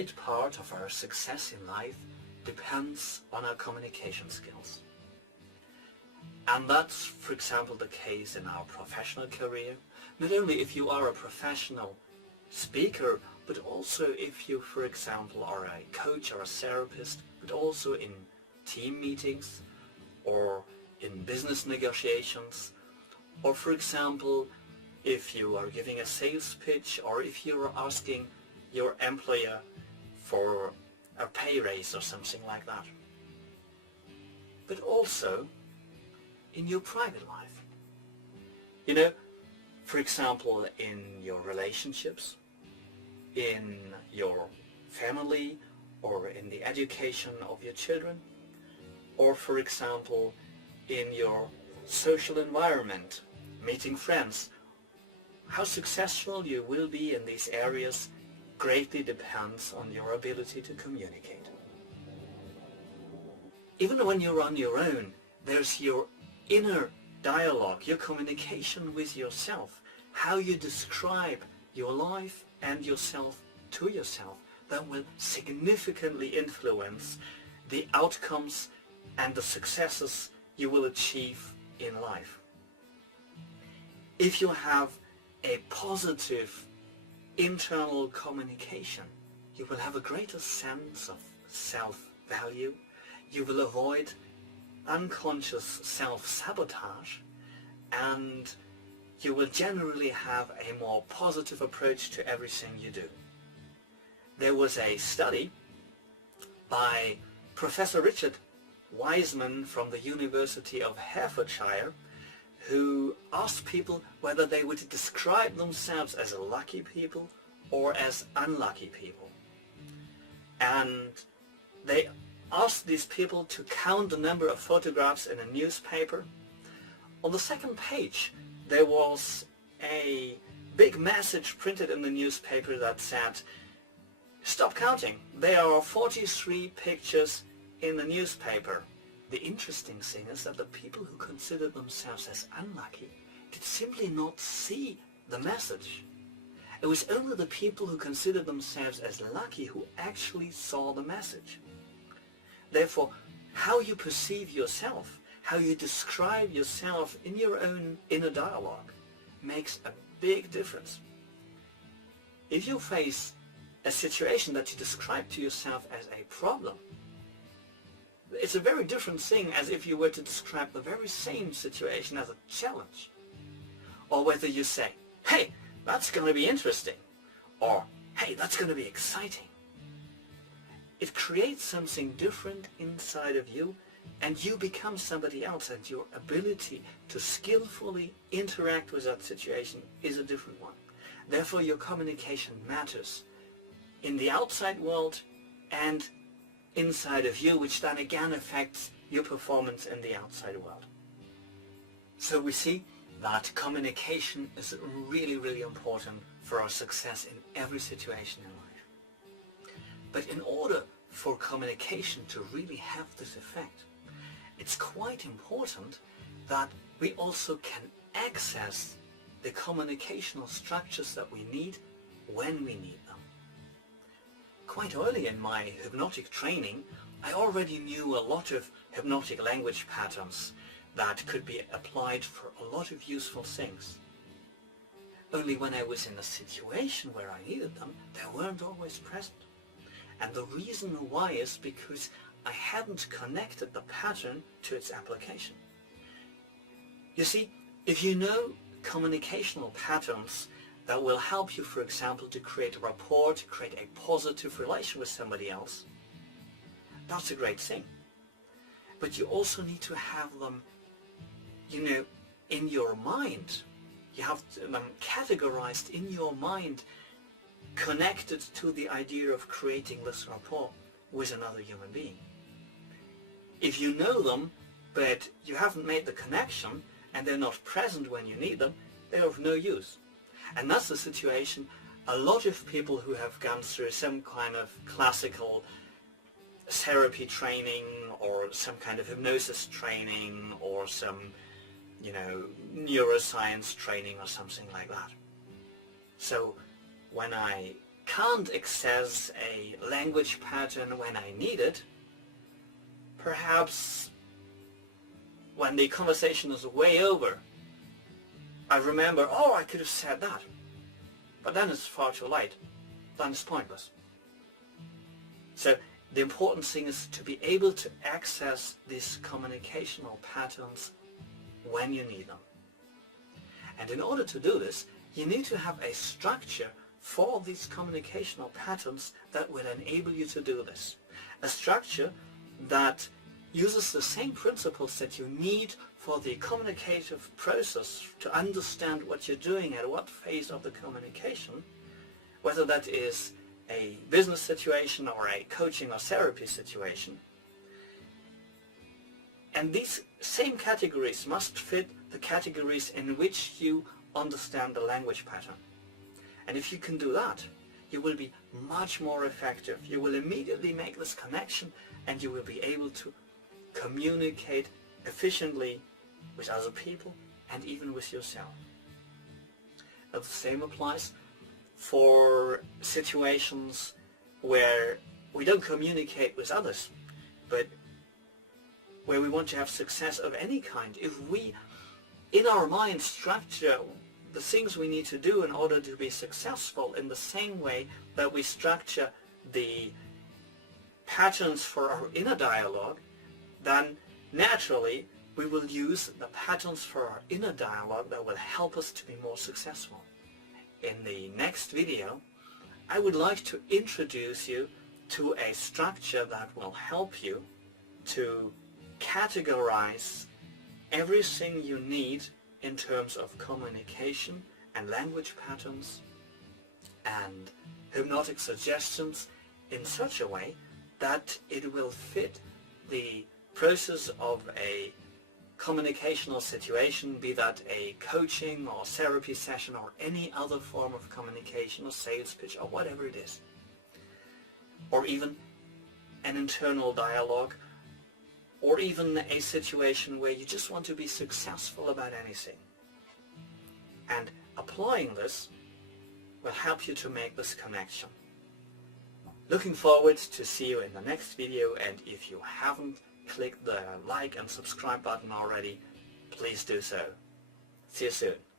great part of our success in life depends on our communication skills. And that's, for example, the case in our professional career. Not only if you are a professional speaker, but also if you, for example, are a coach or a therapist, but also in team meetings or in business negotiations, or for example, if you are giving a sales pitch, or if you are asking your employer for a pay raise or something like that. But also in your private life. You know, for example, in your relationships, in your family, or in the education of your children, or for example, in your social environment, meeting friends. How successful you will be in these areas greatly depends on your ability to communicate. Even when you're on your own, there's your inner dialogue, your communication with yourself, how you describe your life and yourself to yourself, that will significantly influence the outcomes and the successes you will achieve in life. If you have a positive internal communication, you will have a greater sense of self-value, you will avoid unconscious self-sabotage, and you will generally have a more positive approach to everything you do. There was a study by Professor Richard Wiseman from the University of Hertfordshire, who asked people whether they would describe themselves as lucky people or as unlucky people. And they asked these people to count the number of photographs in a newspaper. On the second page there was a big message printed in the newspaper that said, "Stop counting, there are 43 pictures in the newspaper." The interesting thing is that the people who considered themselves as unlucky did simply not see the message. It was only the people who considered themselves as lucky who actually saw the message. Therefore, how you perceive yourself, how you describe yourself in your own inner dialogue, makes a big difference. If you face a situation that you describe to yourself as a problem, it's a very different thing as if you were to describe the very same situation as a challenge. Or whether you say, "Hey, that's going to be interesting," or "Hey, that's going to be exciting." It creates something different inside of you, and you become somebody else, and your ability to skillfully interact with that situation is a different one. Therefore, your communication matters in the outside world and inside of you, which then again affects your performance in the outside world. So we see that communication is really, really important for our success in every situation in life. But in order for communication to really have this effect, it's quite important that we also can access the communicational structures that we need when we need them. Quite early in my hypnotic training, I already knew a lot of hypnotic language patterns that could be applied for a lot of useful things. Only when I was in a situation where I needed them, they weren't always present. And the reason why is because I hadn't connected the pattern to its application. You see, if you know communicational patterns that will help you, for example, to create a rapport, to create a positive relation with somebody else, that's a great thing. But you also need to have them, in your mind. You have them categorized in your mind, connected to the idea of creating this rapport with another human being. If you know them, but you haven't made the connection, and they're not present when you need them, they're of no use. And that's the situation a lot of people who have gone through some kind of classical therapy training or some kind of hypnosis training or some, neuroscience training or something like that. So when I can't access a language pattern when I need it, perhaps when the conversation is way over, I remember, oh, I could have said that. But then it's far too late. Then it's pointless. So the important thing is to be able to access these communicational patterns when you need them. And in order to do this, you need to have a structure for these communicational patterns that will enable you to do this. A structure that uses the same principles that you need for the communicative process to understand what you're doing at what phase of the communication, whether that is a business situation or a coaching or therapy situation. And these same categories must fit the categories in which you understand the language pattern. And if you can do that, you will be much more effective. You will immediately make this connection and you will be able to communicate efficiently with other people and even with yourself. Now, the same applies for situations where we don't communicate with others, but where we want to have success of any kind. If we, in our mind, structure the things we need to do in order to be successful in the same way that we structure the patterns for our inner dialogue, then naturally we will use the patterns for our inner dialogue that will help us to be more successful. In the next video, I would like to introduce you to a structure that will help you to categorize everything you need in terms of communication and language patterns and hypnotic suggestions in such a way that it will fit the process of a communicational situation, be that a coaching or therapy session or any other form of communication or sales pitch or whatever it is, or even an internal dialogue, or even a situation where you just want to be successful about anything. And applying this will help you to make this connection. Looking forward to see you in the next video, and if you haven't clicked the like and subscribe button already, please do so. See you soon.